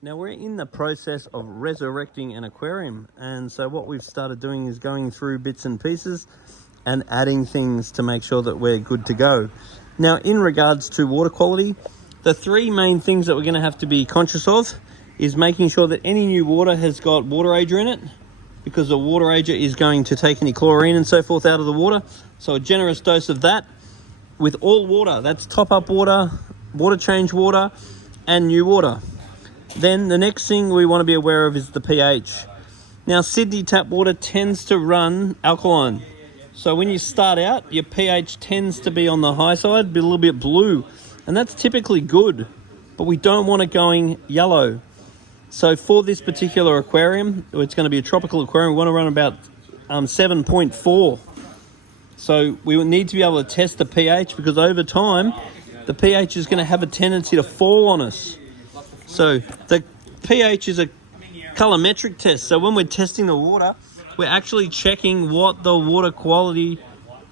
Now we're in the process of resurrecting an aquarium, and so what we've started doing is going through bits and pieces and adding things to make sure that we're good to go. Now in regards to water quality, the three main things that we're going to have to be conscious of is making sure that any new water has got water ager in it, because the water ager is going to take any chlorine and so forth out of the water. So a generous dose of that with all water. That's top up water, water change water, and new water. Then the next thing we want to be aware of is the pH. Now Sydney tap water tends to run alkaline. So when you start out, your pH tends to be on the high side, be a little bit blue. And that's typically good, but we don't want it going yellow. So for this particular aquarium, it's going to be a tropical aquarium, we want to run about 7.4. So we need to be able to test the pH, because over time, the pH is going to have a tendency to fall on us. So the pH is a colorimetric test. So when we're testing the water, we're actually checking what the water quality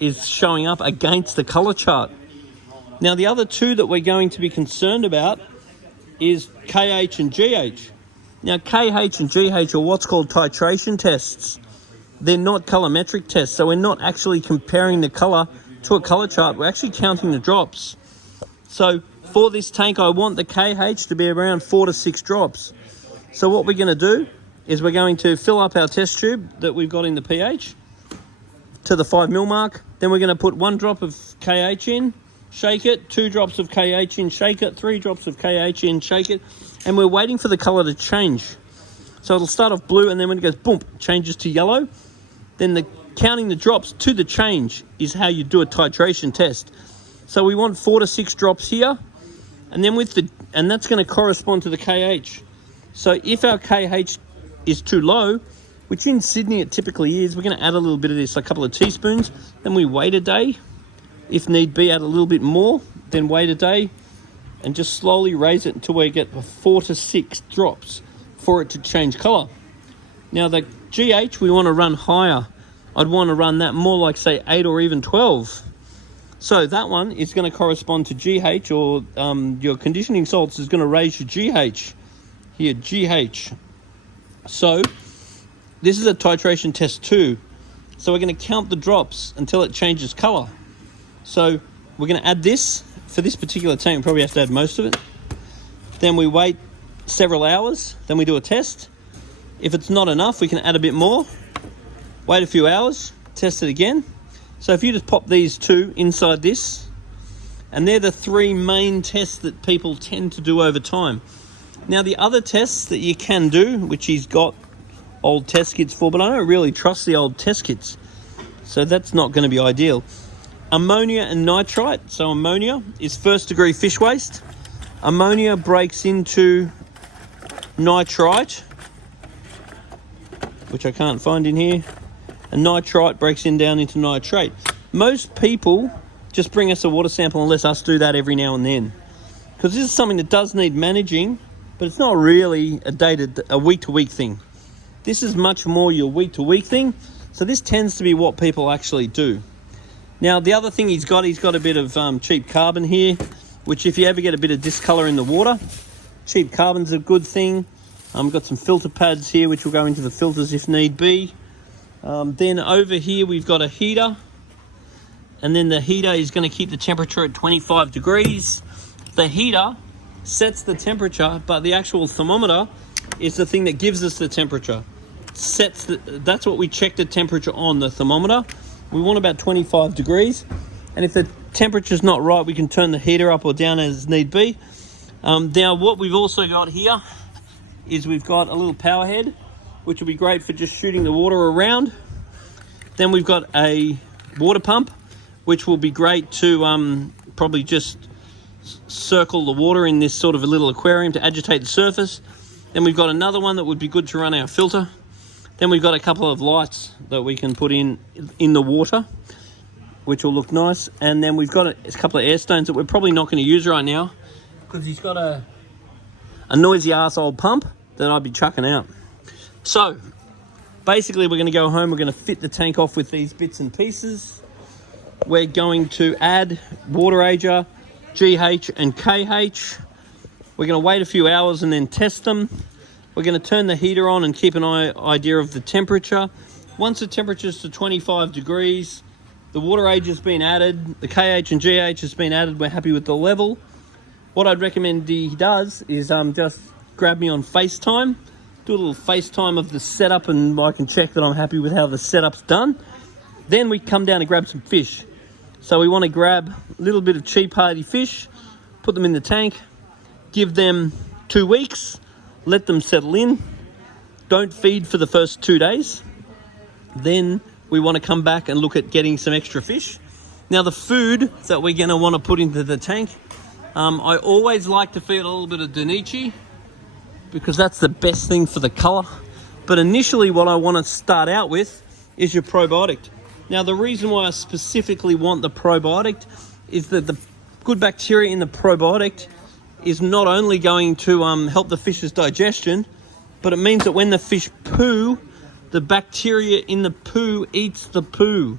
is showing up against the color chart. Now the other two that we're going to be concerned about is KH and GH. Now KH and GH are what's called titration tests. They're not colorimetric tests, so we're not actually comparing the color to a color chart. We're actually counting the drops. So for this tank, I want the KH to be around 4 to 6 drops. So what we're going to do is we're going to fill up our test tube that we've got in the pH to the 5 mil mark. Then we're going to put 1 drop of KH in, shake it, 2 drops of KH in, shake it, 3 drops of KH in, shake it, and we're waiting for the color to change. So it'll start off blue, and then when it goes boom, it changes to yellow. Then counting the drops to the change is how you do a titration test. So we want 4 to 6 drops here, and then and that's going to correspond to the KH. So if our KH is too low, which in Sydney it typically is, we're going to add a little bit of this, a couple of teaspoons. Then we wait a day. If need be, add a little bit more, then wait a day, and just slowly raise it until we get 4 to 6 drops for it to change color. Now the GH, we want to run higher. I'd want to run that more like, say, 8 or even 12. So that one is going to correspond to GH, or your conditioning salts is going to raise your GH. Here, GH. So this is a titration test 2. So we're going to count the drops until it changes color. So we're going to add this. For this particular tank, we probably have to add most of it. Then we wait several hours. Then we do a test. If it's not enough, we can add a bit more. Wait a few hours, test it again. So if you just pop these two inside this, and they're the 3 main tests that people tend to do over time. Now the other tests that you can do, which he's got old test kits for, but I don't really trust the old test kits, so that's not going to be ideal. Ammonia and nitrite. So ammonia is 1st degree fish waste. Ammonia breaks into nitrite, which I can't find in here, and nitrite breaks down into nitrate. Most people just bring us a water sample and let us do that every now and then, because this is something that does need managing, but it's not really a week-to-week thing. This is much more your week-to-week thing, so this tends to be what people actually do. Now the other thing he's got a bit of cheap carbon here, which if you ever get a bit of discolor in the water, cheap carbon's a good thing. I've got some filter pads here which will go into the filters if need be. Then over here we've got a heater, and then the heater is going to keep the temperature at 25 degrees. The heater sets the temperature, but the actual thermometer is the thing that gives us the temperature. That's what we check the temperature on, the thermometer. We want about 25 degrees, and if the temperature's not right, we can turn the heater up or down as need be. Now what we've also got here is we've got a little power head, which will be great for just shooting the water around. Then we've got a water pump, which will be great to probably just circle the water in this sort of a little aquarium to agitate the surface. Then we've got another one that would be good to run our filter. Then we've got a couple of lights that we can put in the water, which will look nice. And then we've got a couple of air stones that we're probably not going to use right now, because he's got a noisy ass old pump that I'd be chucking out. So basically we're going to go home, we're going to fit the tank off with these bits and pieces. We're going to add water ager, GH and KH. We're going to wait a few hours and then test them. We're going to turn the heater on and keep an idea of the temperature. Once the temperature's to 25 degrees, the water age has been added, the KH and GH has been added, we're happy with the level. What I'd recommend he does is just grab me on FaceTime, do a little FaceTime of the setup, and I can check that I'm happy with how the setup's done. Then we come down and grab some fish. So we want to grab a little bit of cheap hardy fish, put them in the tank, give them 2 weeks, let them settle in. Don't feed for the first 2 days. Then we want to come back and look at getting some extra fish. Now the food that we're going to want to put into the tank, I always like to feed a little bit of Danichi because that's the best thing for the colour. But initially what I want to start out with is your probiotic. Now the reason why I specifically want the probiotic is that the good bacteria in the probiotic is not only going to help the fish's digestion, but it means that when the fish poo, the bacteria in the poo eats the poo,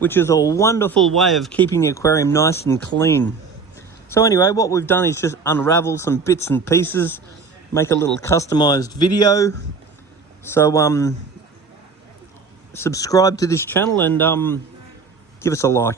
which is a wonderful way of keeping the aquarium nice and clean. So anyway, what we've done is just unravel some bits and pieces, make a little customized video. So subscribe to this channel and give us a like.